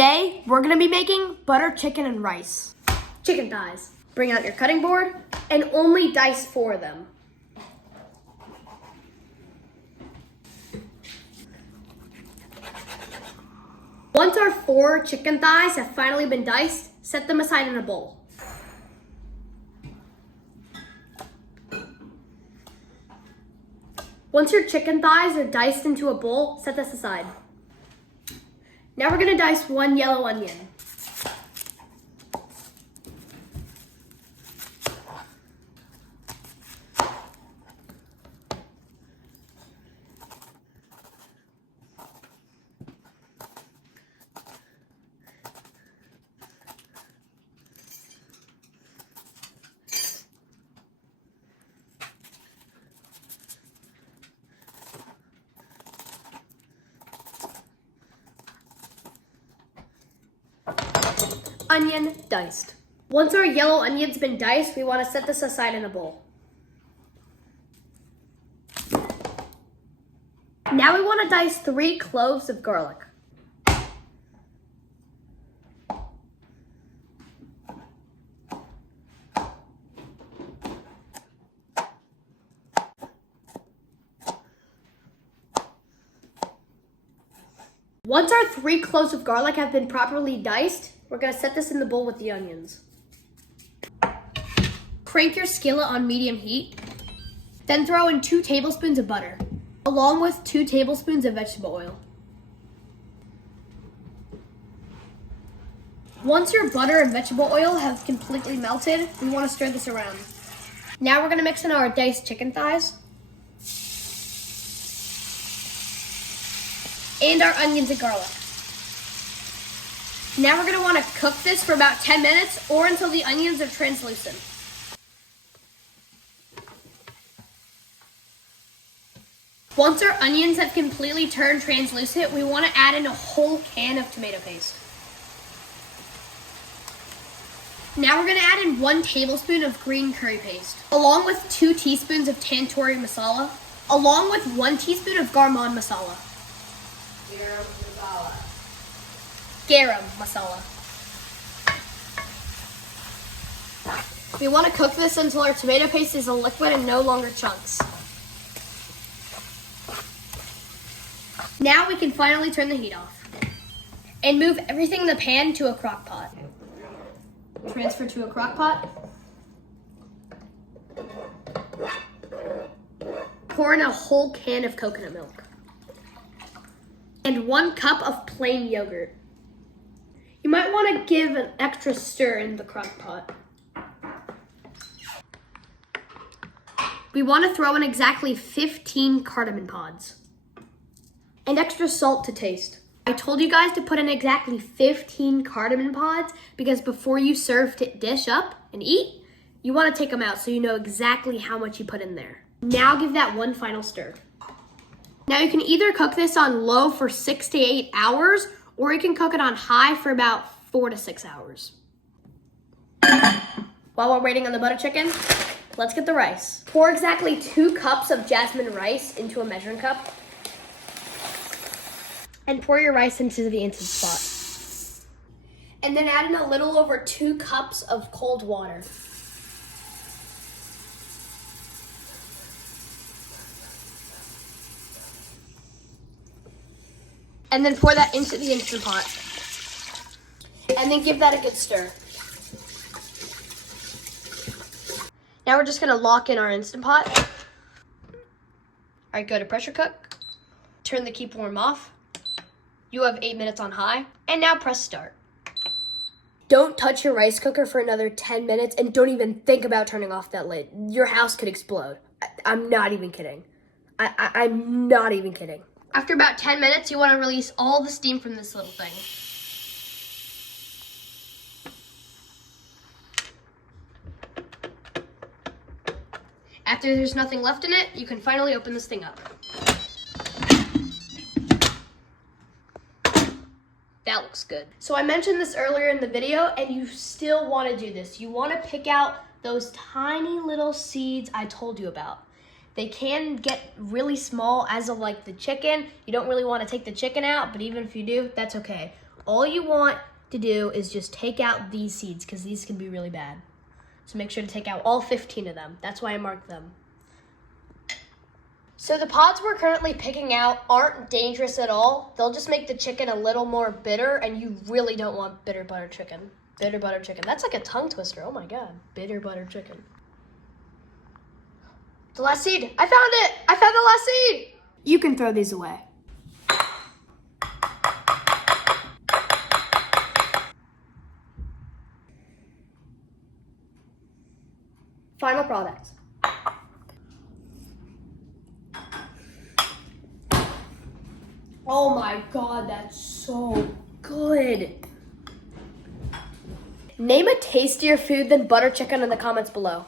Today, we're gonna be making butter chicken and rice. Chicken thighs. Bring out your cutting board and only dice 4 of them. Once our 4 chicken thighs have finally been diced, set them aside in a bowl. Once your chicken thighs are diced into a bowl, set this aside. Now we're gonna dice 1 yellow onion. Onion diced. Once our yellow onion's been diced, we want to set this aside in a bowl. Now we want to dice 3 cloves of garlic. Once our 3 cloves of garlic have been properly diced, we're gonna set this in the bowl with the onions. Crank your skillet on medium heat, then throw in 2 tablespoons of butter, along with 2 tablespoons of vegetable oil. Once your butter and vegetable oil have completely melted, we wanna stir this around. Now we're gonna mix in our diced chicken thighs and our onions and garlic. Now we're gonna wanna cook this for about 10 minutes or until the onions are translucent. Once our onions have completely turned translucent, we wanna add in a whole can of tomato paste. Now we're gonna add in 1 tablespoon of green curry paste, along with 2 teaspoons of tandoori masala, along with 1 teaspoon of garam masala. Garam masala. We want to cook this until our tomato paste is a liquid and no longer chunks. Now we can finally turn the heat off and move everything in the pan to a crock pot. Transfer to a crock pot. Pour in a whole can of coconut milk and 1 cup of plain yogurt. You might want to give an extra stir in the crock pot. We want to throw in exactly 15 cardamom pods and extra salt to taste. I told you guys to put in exactly 15 cardamom pods because before you serve dish up and eat, you want to take them out so you know exactly how much you put in there. Now give that 1 final stir. Now you can either cook this on low for 6 to 8 hours, or you can cook it on high for about 4 to 6 hours. While we're waiting on the butter chicken, let's get the rice. Pour exactly 2 cups of jasmine rice into a measuring cup. And pour your rice into the instant pot. And then add in a little over 2 cups of cold water. And then pour that into the Instant Pot. And then give that a good stir. Now we're just gonna lock in our Instant Pot. All right, go to pressure cook. Turn the keep warm off. You have 8 minutes on high. And now press start. Don't touch your rice cooker for another 10 minutes and don't even think about turning off that lid. Your house could explode. I'm not even kidding. I'm not even kidding. After about 10 minutes, you want to release all the steam from this little thing. After there's nothing left in it, you can finally open this thing up. That looks good. So I mentioned this earlier in the video, and you still want to do this. You want to pick out those tiny little seeds I told you about. They can get really small, as of like the chicken. You don't really want to take the chicken out, but even if you do, that's okay. all you want to do is just take out these seeds because these can be really bad. So make sure to take out all 15 of them. That's why I marked them. So the pods we're currently picking out aren't dangerous at all. They'll just make the chicken a little more bitter, and you really don't want bitter butter chicken. Bitter butter chicken. That's like a tongue twister. Oh my God. Bitter butter chicken. The last seed. I found it. I found the last seed. You can throw these away. Final product. Oh my God, that's so good. Name a tastier food than butter chicken in the comments below.